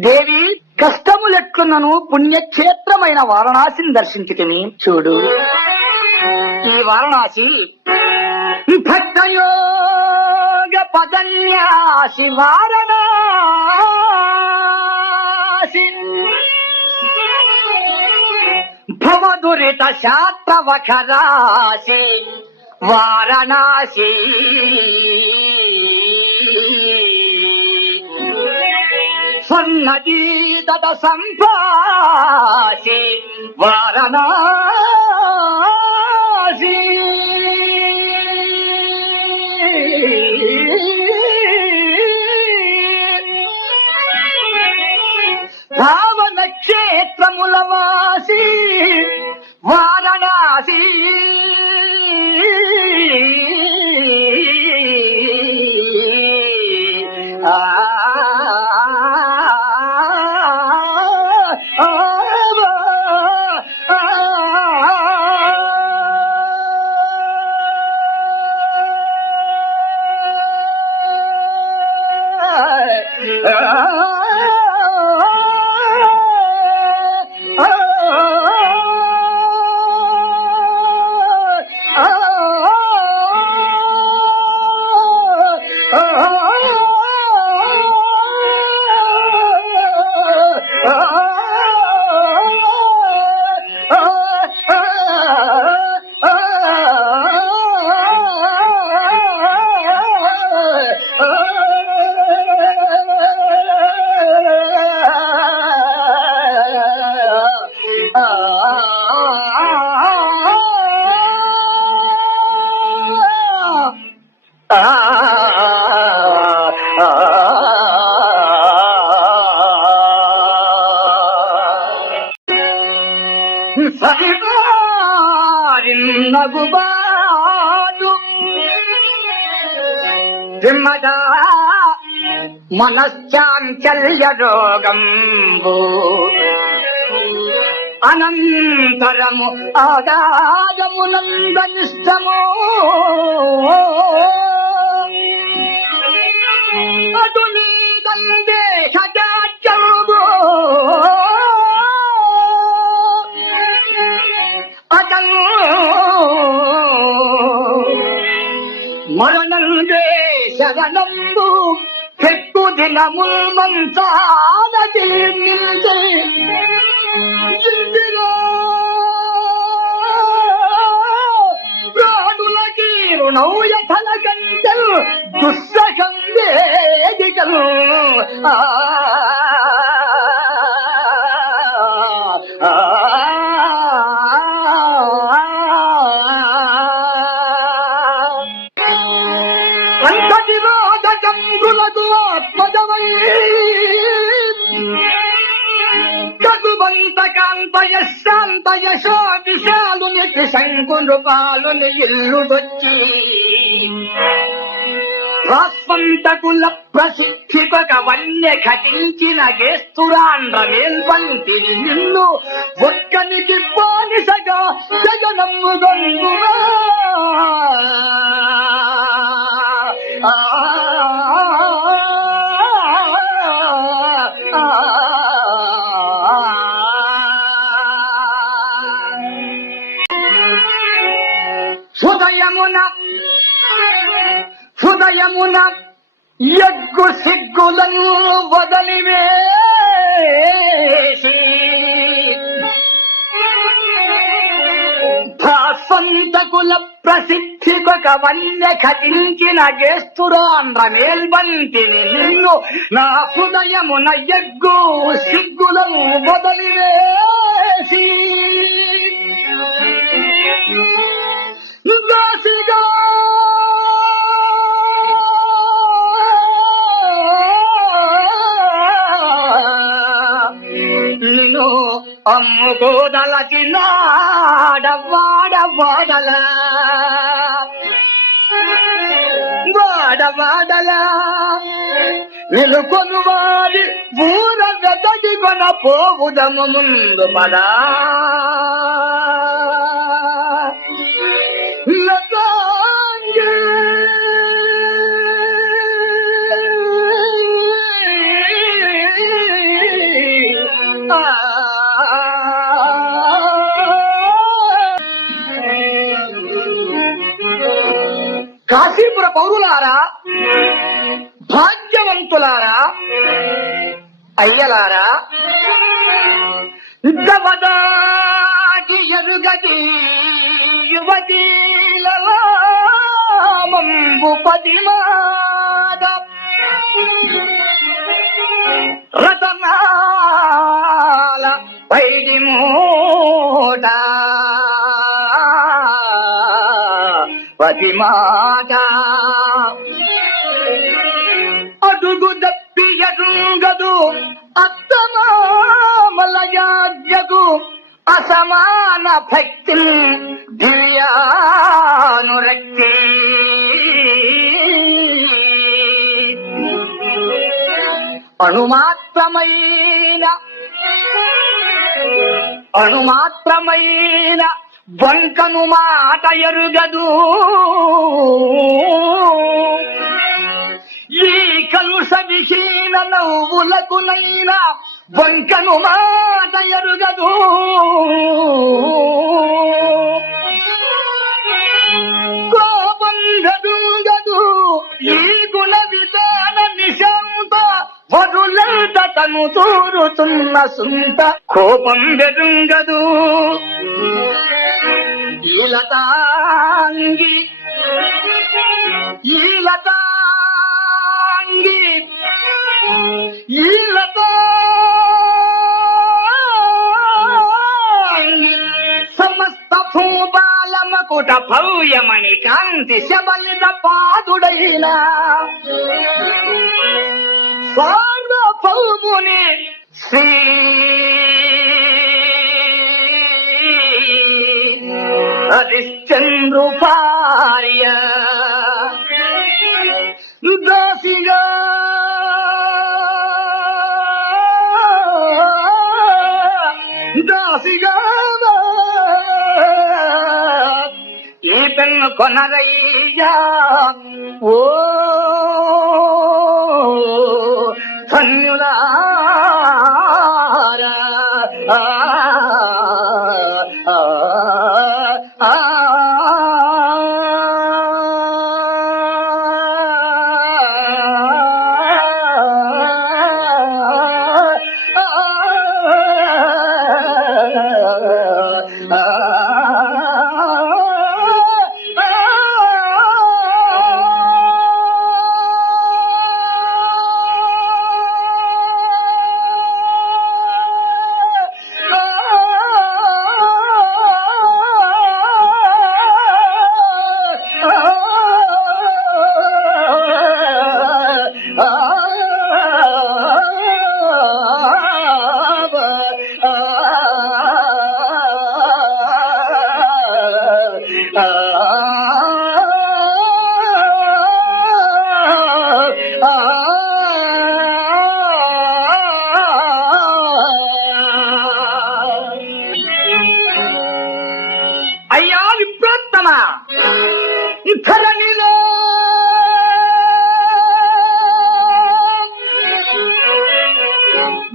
దేవి కష్టములెట్లున్నను పుణ్యక్షేత్రమైన వారణాసిని దర్శించుకుని చూడు. ఈ వారణాసి భక్తయోగ పదన్యాసి వారణాసి. భవదురిత శాత్రవఖరాసి వారణాసి. సన్నదీతట సంపాసి వారణాసి. రావణ క్షేత్రముల వాసి నగుబాటు. విమ్మద మనశ్చాంచల్య రోగంబు. అనంతరము ఆగాదమునందనిష్టము పెట్టు దినముల్ మంచాన జీర్ణించే ఇందిరా ప్రాణులకి రుణౌయథల గంటలు దుస్సహం వేదికలు. విశాలుని శంకులు పాలుని ఇల్లుదొచ్చి రాస్వంతకుల ప్రసిద్ధికొక వన్య ఘటించిన గేస్తురాండ్ర మేల్పంతి నిన్ను ఒక్కనికి బానిసగా జగనమ్ము గొంగురా ఆ హృదయమున ఎగ్గు సిగ్గులను వదలివేసి భాస్వంతకుల ప్రసిద్ధికొక వన్య ఘటించిన గేస్తురాంధ్ర మేల్బంతిని నిన్ను నా హృదయమున ఎగ్గు సిగ్గులను వదలివేసి దాసిగా అమ్ముకోదలచిన వాడ వాడల వాడ వాడల ఊర వెదకి కొన పోవుదము ముందు పదా కాశీపుర పౌరులారా భాగ్యవంతులారా అయ్యలారా దవదాటి ఎరుగది యువతీలమంబు పదిమాద రతనాల పైడి మూట పతిమాట సమాన భక్తి దివ్యానురక్తి. అణుమాత్రమైన అణుమాత్రమైన వంకను మాట ఎరుగదు. ఈ కలుష విహీన నవ్వులకునైనా వంకను మాట ఎరుగదు. కోపం ఈ గుణ విధాన నిశాంత వరులంత తను తూరుతున్న సుంత కోపం బెరుంగదు ఈలతాంగి సూర్యమణి కాంతి శబలిత పాదుడైన. సార్వభౌముని శ్రీ. హరిశ్చంద్రు భార్య కొనరయ్యా ఓ ధన్యులారా.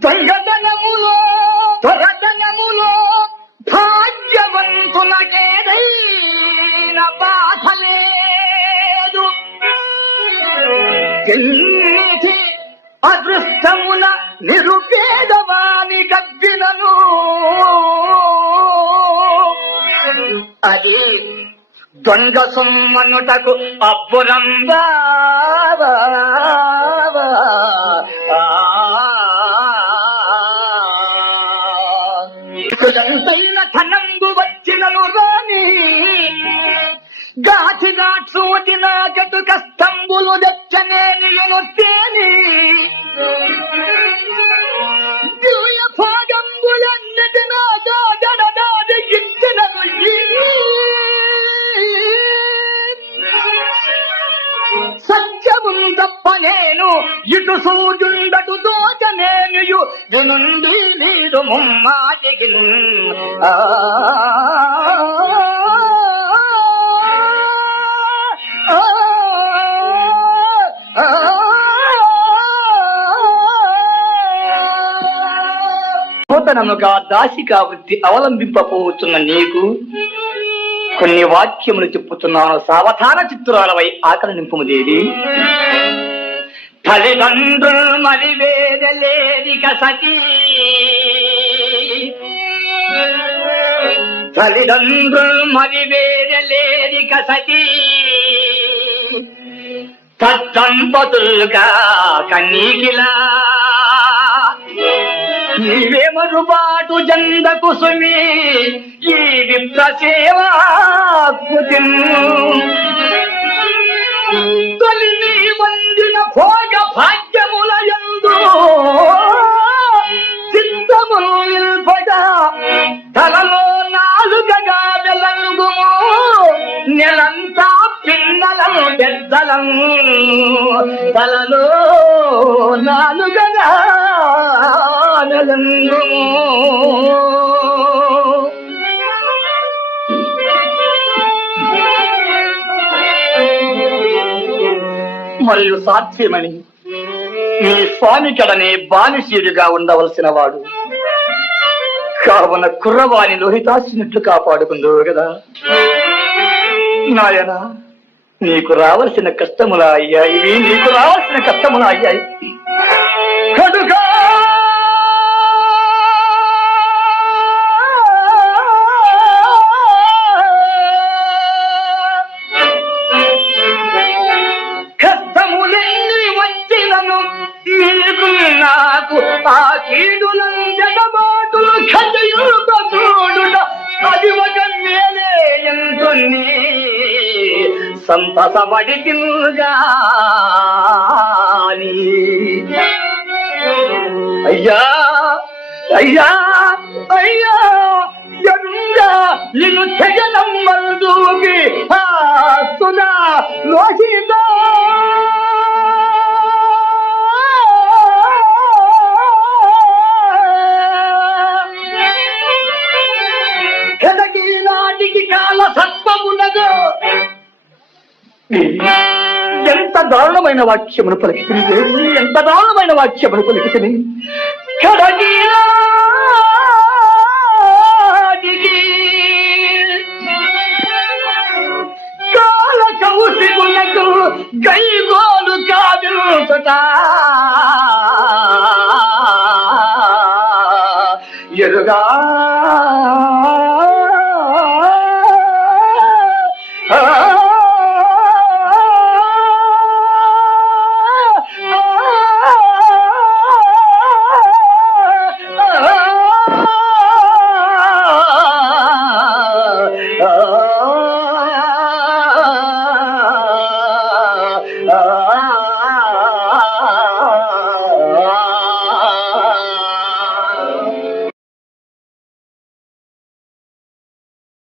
దొంగతనములో దొరతనములో భాగ్యవంతులకేదైన బాధ లేదు. ఎన్నిటి అదృష్టమున నిరుపేదవాని గబ్బినను అది దొంగ సొమ్మనుటకు అబ్బురం గాచిగా చూచిన గటు కష్టంబులు దచ్చనేనియును తేని. దివ్య భాగంబులన్నిటి నాగా జడదాడి సత్యము తప్ప నేను ఇటు సూచుండటు దోచ నేను నుండి నీరు ముమ్మాటికి ఆ, నూతనముగా దాసికా వృత్తి అవలంబింపపోతున్న నీకు కొన్ని వాక్యములు చెప్పుతున్నాను. సావధాన చిత్రాలవై ఆకలి నింపుము దేవి. తల్లిదండ్రులు మరివేదలేరిక సతీ తల్లిదండ్రులు మరివేదలేరిక సతీ తద్దంపతులుగా కన్నీకిలా నీవే మరుబాటు జంద కుసుమి ఈ విప్ర సేవాకృతి తొలి వందిన భోగ భాగ్యముల ఎందు చిత్తములు నిల్పగా తలలో నాలుగగా వెలంగుము నెలంతా పిన్నలను పెద్దలం తలలో నాలుగగా మరియు సాధ్యమని నీ స్వామి కడనే బానిసీడుగా ఉండవలసిన వాడు. కావున కుర్రవాణి లోహితాసినట్లు కాపాడుకుందో కదా నాయన నీకు రావలసిన కష్టములా అయ్యాయి ఇవి నీకు రావలసిన కష్టములా అయ్యాయి. ఆ ఖజయుడుట అది ఒక మేలే ఎంతుంది సంతసపడిగా అయ్యా అయ్యా అయ్యా ఎరుంగా నిన్ను తెగలం మరుదూకి. ఆ లోహిత దారుణమైన వాక్యమును పలికితిని ఎంత దారుణమైన వాక్యమును పలికితే